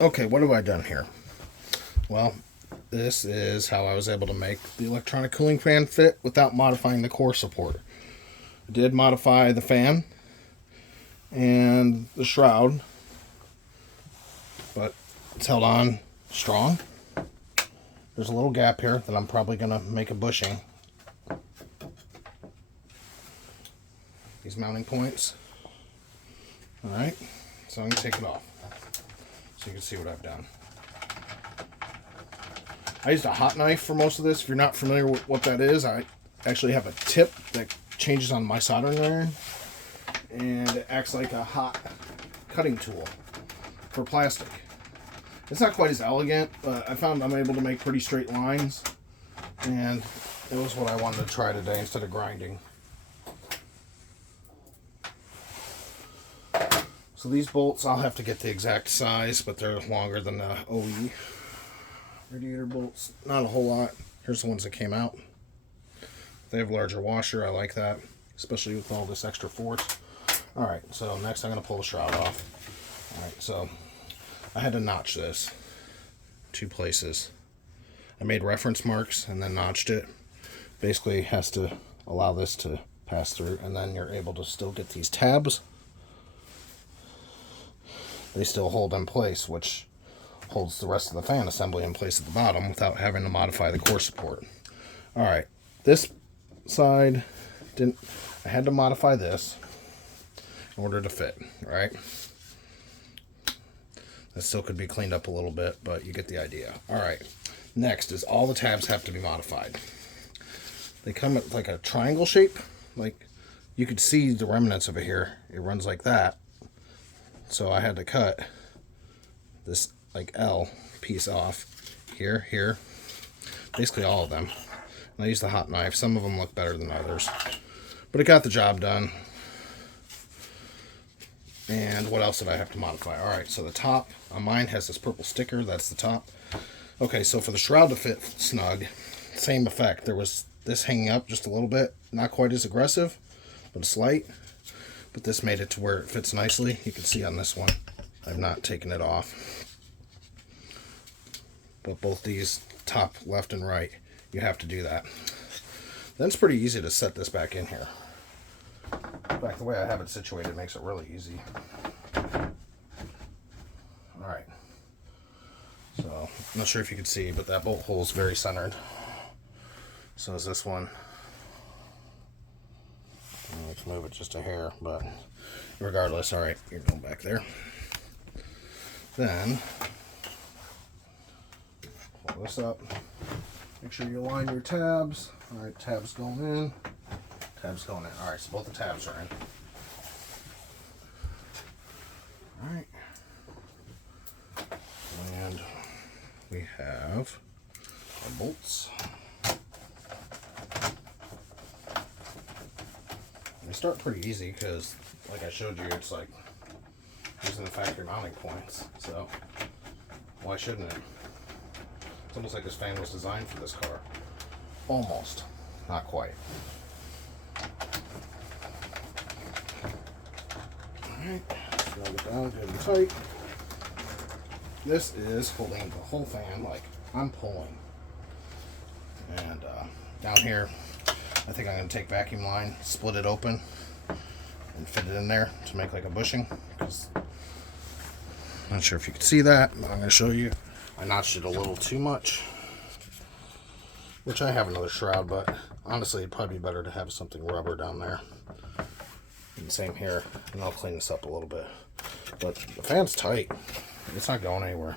Okay, what have I done here? Well, this is how I was able to make the electronic cooling fan fit without modifying the core support. I did modify the fan and the shroud, but it's held on strong. There's a little gap here that I'm probably going to make a bushing. These mounting points. Alright, so I'm going to take it off so you can see what I've done. I used a hot knife for most of this. If you're not familiar with what that is, I actually have a tip that changes on my soldering iron, and it acts like a hot cutting tool for plastic. It's not quite as elegant, but I found I'm able to make pretty straight lines, and it was what I wanted to try today instead of grinding. So these bolts, I'll have to get the exact size, but they're longer than the OE radiator bolts. Not a whole lot. Here's the ones that came out. They have a larger washer. I like that, especially with all this extra force. Alright, so next I'm going to pull the shroud off. Alright, so I had to notch this 2 places. I made reference marks and then notched it. Basically has to allow this to pass through, and then you're able to still get these tabs. They still hold in place, which holds the rest of the fan assembly in place at the bottom without having to modify the core support. Alright, this side I had to modify this in order to fit, right? This still could be cleaned up a little bit, but you get the idea. Alright, next is all the tabs have to be modified. They come at like a triangle shape, like you could see the remnants of it here. It runs like that. So I had to cut this like L piece off here, basically all of them. And I used the hot knife. Some of them look better than others, but it got the job done. And what else did I have to modify? Alright, so the top on mine has this purple sticker. That's the top. Okay, so for the shroud to fit snug, same effect. There was this hanging up just a little bit, not quite as aggressive, but slight. But this made it to where it fits nicely. You can see on this one, I've not taken it off. But both these, top, left, and right, you have to do that. Then it's pretty easy to set this back in here. In fact, the way I have it situated makes it really easy. Alright. So, I'm not sure if you can see, but that bolt hole is very centered. So is this one. Let's move it just a hair, but regardless, alright, you're going back there. Then, pull this up. Make sure you align your tabs. Alright, tabs going in. Tabs going in. Alright, so both the tabs are in. Alright. And we have our bolts. They start pretty easy because, like I showed you, it's like using the factory mounting points. So, why shouldn't it? It's almost like this fan was designed for this car. Almost. Not quite. Alright, snug it down good and tight. This is holding the whole fan like I'm pulling. And down here, I think I'm going to take vacuum line, split it open, and fit it in there to make like a bushing. I'm not sure if you can see that, but I'm going to show you. I notched it a little too much, which I have another shroud, but honestly it'd probably be better to have something rubber down there. And same here, and I'll clean this up a little bit. But the fan's tight. It's not going anywhere.